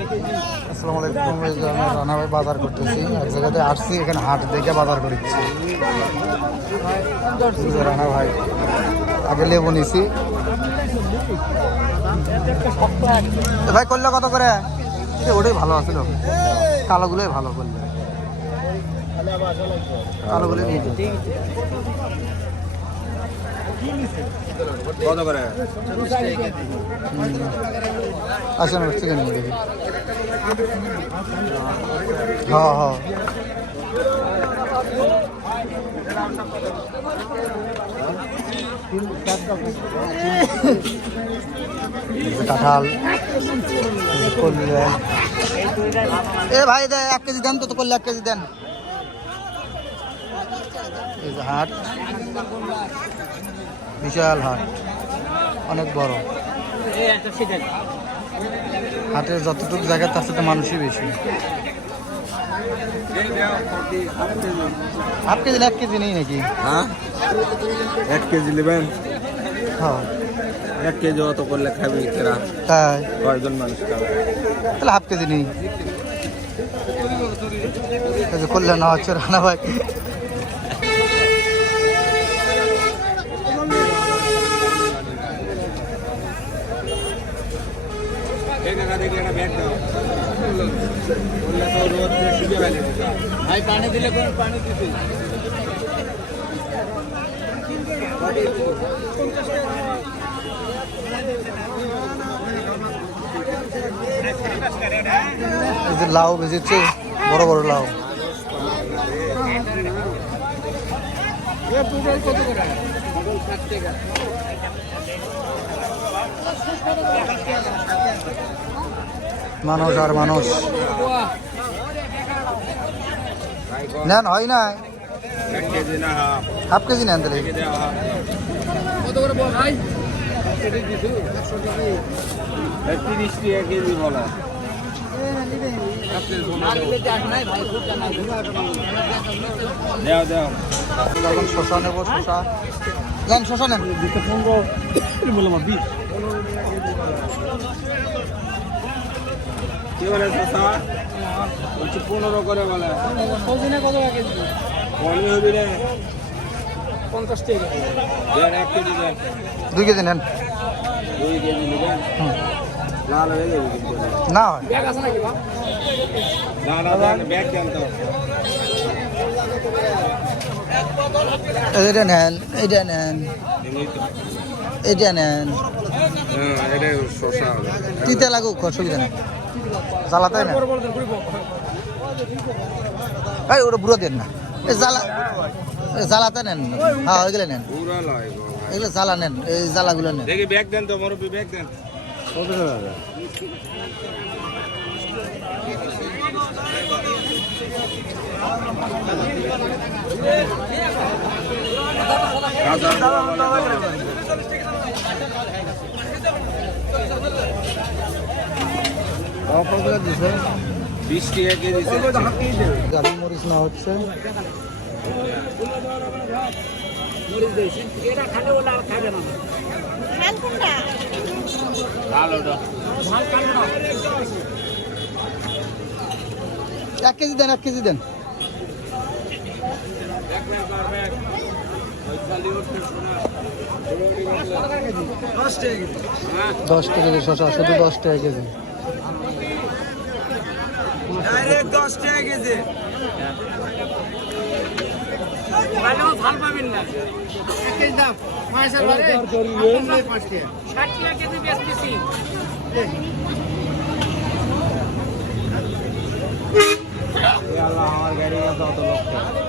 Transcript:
আসসালামু আলাইকুম। রানা ভাই বাজার করতেছি, এক জায়গাতে আসছি, এখানে হাট দেখে বাজার করছি। রানা ভাই আগে লেবু নিছি ভাই, করলে কত করে? ওটাই ভালো আছিল, কালোগুলোই ভালো করলে, কালোগুলোই নিয়ে কত করে? আসেন চিকেন নিয়ে দেখি। হ্যাঁ হ্যাঁ, কাঁঠাল করলেন। এ ভাই দে 1 কেজি দেন তো, করলে 1 কেজি দেন। এই যে হাট, বিশাল হাট, অনেক বড়। হাটের যতটুকু জায়গা তার সাথে মানুষই বেশি। হাফ কেজি 1 কেজি নেই নাকি? হ্যাঁ, 1 কেজি নেবেন? হ্যাঁ, 1 কেজি অত করলে খাবি কেরা? তাই কয়জন মানুষ খাবে? তাহলে হাফ কেজি নেই। করলে না হচ্ছে রানা ভাই। ভাই পানি দিলে কোন পানি দিতে? এই যে লাউ ভেজেছে, বড় বড় লাউ। মানুষ আর মানুষ। নেন, হয় না? 1 কেজি না হাফ কেজি নেন তাহলে। কত করে বল ভাই? 30 টাকা কেজি বলা। দেও এখন শশা নেবো, শশা নেন, শশা নেন। কি বলে শশা? বলছি 15 করে বলে। কত কেজি? কমই হবি রে। 50 টাকা। দেন 1 কেজি দেন। 2 কেজি নেন। 2 কেজি নেবেন? লাল হয়ে যাবে কিন্তু। না হয় ব্যাগ আছে নাকি বাপ? না দেন, ব্যাগ দেন তো। এটা নেন, এটা নেন, এটা নেন। হ্যাঁ, এটা শশা হবে। তিতে লাগুক, অসুবিধা নেই, জ্বালাতে না। এই ওটা বুড়ো দেন না, এই জ্বালাতে নেন। হ্যাঁ, ওইগুলো নেন, পুরা লয় গো। এগুলো জ্বালা নেন, এই জ্বালাগুলো নেন। দেখি ব্যাগ দেন তো, মুরব্বি ব্যাগ দেন। কত টাকা? অফারগুলো দিছে 20 টাকা কেজি। গাড়ি মরিচ না হচ্ছে। এটা খালে ওলা আর খাবে না। খান কোনটা? ভালোটা। ঝাল খান না। 1 কেজি দেন, 1 কেজি দেন। দশ টাকা কেজি শশা, শুধু 10 টাকা কেজি। ডাইরেক্ট 10 টাকা কেজি। ভালো ভাল পাবেন না। 1 কেজি দাম। মাছের বারে 5 টাকা। 60 টাকা কেজি বেচতেছি। আল্লাহ, আমার গাড়ি কত লক্ষ।